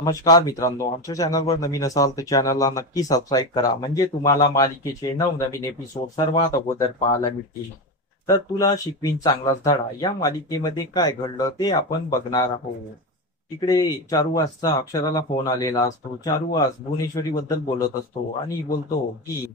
नमस्कार मित्रांनो, आमच्या चॅनलवर नवीन असाल तर चॅनलला नक्की सबस्क्राईब करा, म्हणजे तुम्हाला मालिकेचे नवनवीन एपिसोड सर्वात अगोदर पाहायला मिळतील. तर तुला शिकवीन चांगलाच धडा या मालिकेमध्ये काय घडलं ते आपण बघणार आहोत. तिकडे चारू वाजता अक्षराला फोन आलेला असतो. चारू आज भुवनेश्वरी बद्दल बोलत असतो आणि बोलतो की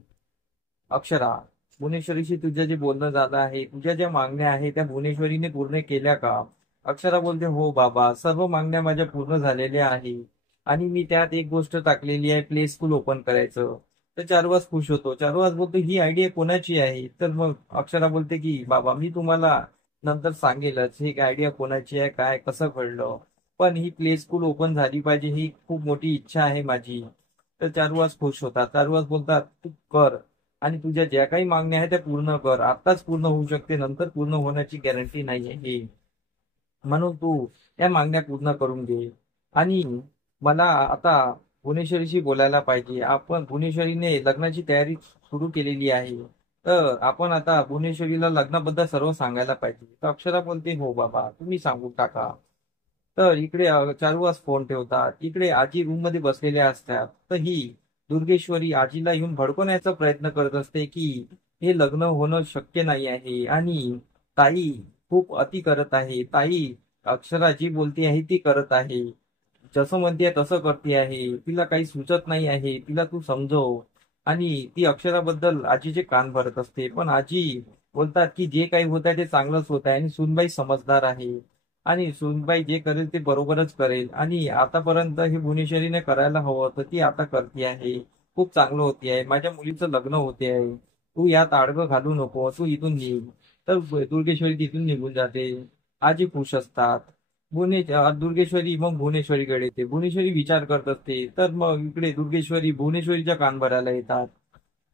अक्षरा, भुवनेश्वरीशी तुझं जे बोलणं झालं आहे, तुझ्या ज्या मागण्या आहेत त्या भुवनेश्वरीने पूर्ण केल्या का? अक्षरा बोलते, हो बाबा, सर्व मागण्या माझ्या पूर्ण झालेल्या आहे. आणि मी त्यात एक गोष्ट टाकलेली आहे, प्ले स्कूल ओपन करायचं. तर चारुहास खुश होतो. चारुहास बोलतो, ही आयडिया कोणाची आहे? तर मग अक्षरा बोलते की बाबा, मी तुम्हाला नंतर सांगेलच ही आयडिया कोणाची आहे, काय कसं घडलं. पण ही प्ले स्कूल ओपन झाली पाहिजे, ही खूप मोठी इच्छा आहे माझी. तर चारुहास खुश होतात. चारुहास बोलतात, तू कर आणि तुझ्या ज्या काही मागण्या आहेत त्या पूर्ण कर. आताच पूर्ण होऊ शकते, नंतर पूर्ण होण्याची गॅरंटी नाही आहे. म्हणून तू त्या मागण्या पूर्ण करून घे. आणि मला आता भुवनेश्वरीशी बोलायला पाहिजे. आपण भुवनेश्वरीने लग्नाची तयारी सुरू केलेली आहे. तर आपण आता भुवनेश्वरीला लग्नाबद्दल सर्व सांगायला पाहिजे. तर अक्षरा बोलते, हो बाबा, तुम्ही सांगून टाका. तर इकडे चारुवास फोन ठेवतात. इकडे आजी रूम मध्ये बसलेल्या असतात. तर ही दुर्गेश्वरी आजीला येऊन भडकवण्याचा प्रयत्न करत असते की हे लग्न होणं शक्य नाही आहे आणि ताई खूप अति करत आहे. ताई अक्षरा जी बोलते आहे ती करत आहे, जसं म्हणते तसं करते आहे, तिला काही सुचत नाही आहे, तिला तू समजव. आणि ती अक्षराबद्दल आजीचे कान भरत असते. पण आजी बोलतात की जे काही होत आहे ते चांगलंच होत आहे आणि सुनबाई समजदार आहे आणि सुनबाई जे करेल ते बरोबरच करेल. आणि आतापर्यंत हे भुवनेश्वरीने करायला हवं तर ती आता करते आहे. खूप चांगलं होते आहे. माझ्या मुलीचं लग्न होते आहे. तू यात आडवं घालू नको, तू इथून निघ. तर दुर्गेश्वरी तिथून निघून जाते. आजी खुश असतात. दुर्गेश्वरी मग भुवनेश्वरीकडे येते. भुवनेश्वरी विचार करत असते. तर मग इकडे दुर्गेश्वरी भुवनेश्वरीच्या कान भरायला येतात.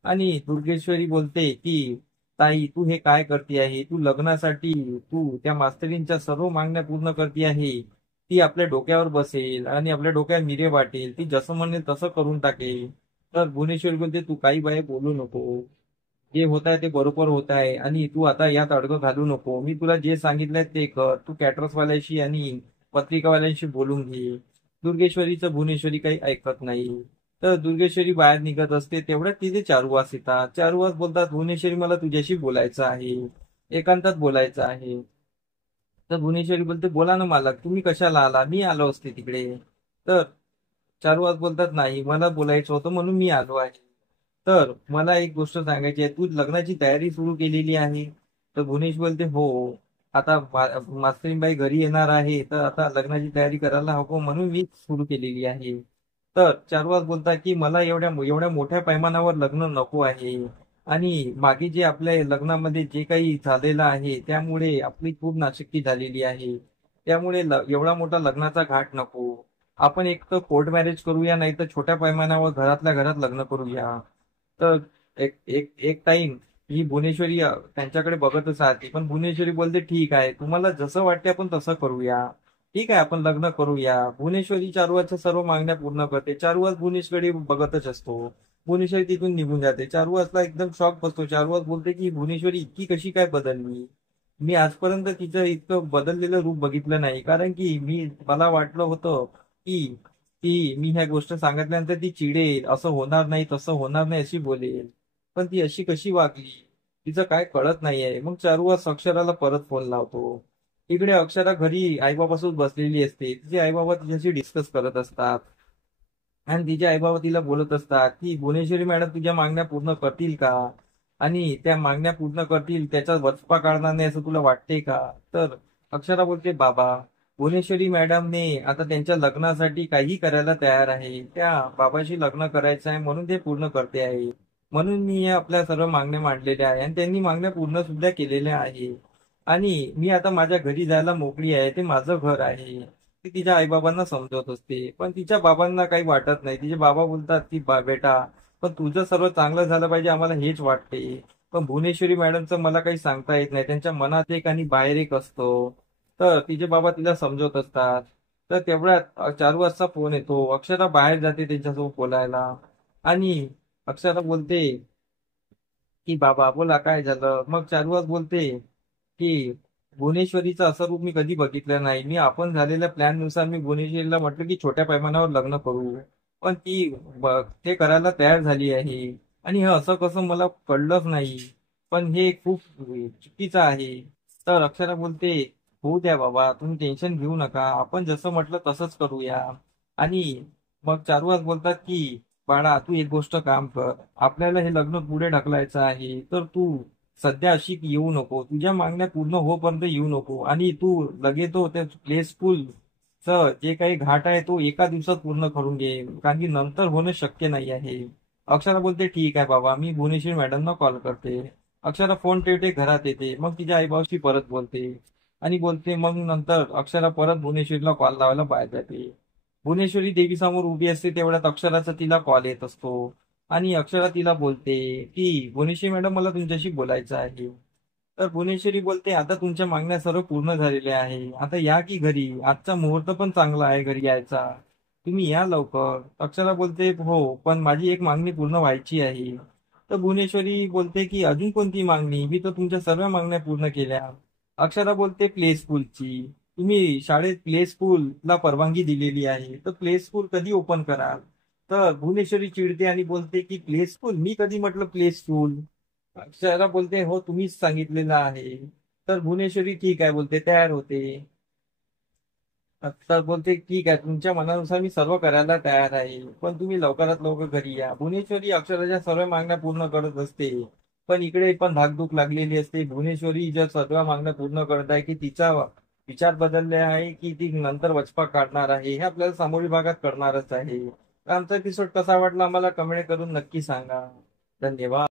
आणि दुर्गेश्वरी बोलते की ताई, तू हे काय करते आहे? तू लग्नासाठी तू त्या मास्तरींच्या सर्व मागण्या पूर्ण करते आहे. ती आपल्या डोक्यावर बसेल आणि आपल्या डोक्यात मिरे वाटेल. ती जसं म्हणेल तसं करून टाकेल. तर भुवनेश्वरी बोलते, तू काही बाई बोलू नको. जे होत आहे ते बरोबर होत आहे आणि तू आता यात अडकं घालू नको. मी तुला जे सांगितलंय ते कर. तू कॅटरसवाल्याशी आणि पत्रिकावाल्यांशी बोलून घे. दुर्गेश्वरीचं भुवनेश्वरी काही ऐकत नाही. तर दुर्गेश्वरी बाहेर निघत असते. तेवढ्यात तिथे चारुवास येतात. चारुवास बोलतात, भुवनेश्वरी, मला तुझ्याशी बोलायचं आहे, एकांतात बोलायचं आहे. तर भुवनेश्वरी बोलते, बोला ना मालक, तुम्ही कशाला आला? मी आलो असते तिकडे. तर चारुवास बोलतात, नाही, मला बोलायचं होतं म्हणून मी आलो आहे. तर मला एक गोष्ट सांगायची आहे, तू लग्नाची तयारी सुरू केलेली आहे? तर भुवनेश बोलते, हो. आता मास्तरीबाई घरी येणार आहे तर आता लग्नाची तयारी करायला हवं म्हणून मी सुरू केलेली आहे. तर चारुवास बोलतात की मला एवढ्या एवढ्या मोठ्या पैमानावर लग्न नको आहे. आणि मागे जे आपल्या लग्नामध्ये जे काही झालेलं आहे त्यामुळे आपली खूप नाचक्की झालेली आहे. त्यामुळे एवढा मोठा लग्नाचा घाट नको. आपण एक तर कोर्ट मॅरेज करूया, नाही तर छोट्या पैमानावर घरातल्या घरात लग्न करूया. तर एक एक एक टाइम ही भुवनेश्वरी त्यांच्याकडे बघतच राहते. पण भुवनेश्वरी बोलते, ठीक आहे, तुम्हाला जसं वाटते आपण तसं करूया. ठीक आहे, आपण लग्न करूया. भुवनेश्वरी चारुवासच्या सर्व मागण्या पूर्ण करते. चारुवास भुवनेश्वरी बघतच असतो. भुवनेश्वरी तिथून निघून जाते. चारुवासला एकदम शॉक बसतो. चारुवास बोलते की भुवनेश्वरी इतकी कशी काय बदलली? मी आजपर्यंत तिचं इतकं बदललेलं रूप बघितलं नाही. कारण की मला वाटलं होतं की मी ह्या गोष्ट सांगितल्यानंतर ती चिडेल, असं होणार नाही तसं होणार नाही अशी बोलेल. पण ती अशी कशी वागली, तिचं काय कळत नाहीये. मग चारुवास अक्षराला परत फोन लावतो. इकडे अक्षरा घरी आईबाबासोबत बसलेली असते. तिचे आईबाबा तिच्याशी डिस्कस करत असतात आणि तिचे आईबाबा तिला बोलत असतात की भुवनेश्वरी मॅडम तुझ्या मागण्या पूर्ण करतील का? आणि त्या मागण्या पूर्ण करतील त्याचा वचपा काढणार नाही असं तुला वाटते का? तर अक्षरा बोलते, बाबा, भुवनेश्वरी मॅडमने आता त्यांच्या लग्नासाठी काही करायला तयार आहे. त्या बाबाशी लग्न करायचं आहे म्हणून ते पूर्ण करते आहे. म्हणून मी या आपल्या सर्व मागण्या मांडलेल्या आहे आणि त्यांनी मागण्या पूर्ण सुद्धा केलेल्या आहे. आणि मी आता माझ्या घरी जायला मोकळी आहे, ते माझं घर आहे. ती तिच्या आईबाबांना समजवत असते. पण तिच्या बाबांना काही वाटत नाही. तिचे बाबा बोलतात की बेटा, पण तुझं सर्व चांगलं झालं पाहिजे आम्हाला हेच वाटते. पण भुवनेश्वरी मॅडमचं मला काही सांगता येत नाही. त्यांच्या मनात एक आणि बाहेर एक असतो. तर तिचे बाबा तिला समजवत असतात. तर तेवढ्यात चारू वाजता फोन येतो. अक्षरा बाहेर जाते त्यांच्यासोबत बोलायला. आणि अक्षरा बोलते की बाबा बोला काय झालं. मग चारुवास बोलते की भुवनेश्वरीचं असं रूप मी कधी बघितलं नाही. मी आपण झालेल्या प्लॅन नुसार मी भुवनेश्वरीला म्हटलं की छोट्या पैमानावर लग्न करू, पण ती ते करायला तयार झाली आहे. आणि हे असं कसं मला कळलंच नाही. पण हे खूप चुकीचं आहे. तर अक्षरा बोलते, होऊ द्या बाबा, तुम्ही टेन्शन घेऊ नका, आपण जसं म्हटलं तसंच करूया. आणि मग चारुहास बोलतात की बाळा, तू एक गोष्ट काम कर, आपल्याला हे लग्न पुढे ढकलायचं आहे, तर तू सध्या अशी येऊ नको, तुझ्या मागण्या पूर्ण होईपर्यंत येऊ नको. आणि तू लगेच तो त्या प्ले स्कूलचं जे काही घाट आहे तो एका दिवसात पूर्ण करून घे, कारण की नंतर होणं शक्य नाही आहे. अक्षरा बोलते, ठीक आहे बाबा, मी भुवनेश्वरी मॅडमना कॉल करते. अक्षरा फोन ठेवते, घरात येते, मग तिच्या आईबाबाशी परत बोलते. आणि बोलते मग नंतर अक्षरा परत भुवनेश्वरीला कॉल लावायला बाहेर जाते. भुवनेश्वरी देवीसमोर उभी असते, तेवढ्यात अक्षराचा तिला कॉल येत असतो. आणि अक्षरा तिला बोलते की भुवनेश्वरी मॅडम, मला तुमच्याशी बोलायचं आहे. तर भुवनेश्वरी बोलते, आता तुमच्या मागण्या सर्व पूर्ण झालेल्या आहे, आता या की घरी, आजचा मुहूर्त पण चांगला आहे घरी यायचा, तुम्ही या लवकर. अक्षरा बोलते, हो, पण माझी एक मागणी पूर्ण व्हायची आहे. तर भुवनेश्वरी बोलते की अजून कोणती मागणी, मी तर तुमच्या सर्व मागण्या पूर्ण केल्या. अक्षरा बोलते, प्ले स्कूलची, तुम्ही शाळेत प्ले स्कूलला परवानगी दिलेली आहे, तर प्ले स्कूल कधी ओपन कराल. तर भुवनेश्वरी चिडते आणि बोलते की प्ले स्कूल, मी कधी म्हटलं प्ले स्कूल. अक्षरा बोलते, हो, तुम्हीच सांगितलेलं आहे. तर भुवनेश्वरी ठीक आहे बोलते, तयार होते. तर बोलते, ठीक आहे, तुमच्या मनानुसार मी सर्व करायला तयार आहे, पण तुम्ही लवकरात लवकर घरी या. भुवनेश्वरी अक्षराच्या सर्व मागण्या पूर्ण करत असते, पण इकडे पण धाकधूक लागलेली असते. भुवनेश्वरी जर सर्व मागण्या पूर्ण करत आहे की तिचा विचार बदलले आहे की ती नंतर वचपा काढणार आहे, हे आपल्याला समोरील भागात कळणारच आहे. तर आमचा एपिसोड कसा वाटला आम्हाला कमेंट करून नक्की सांगा. धन्यवाद.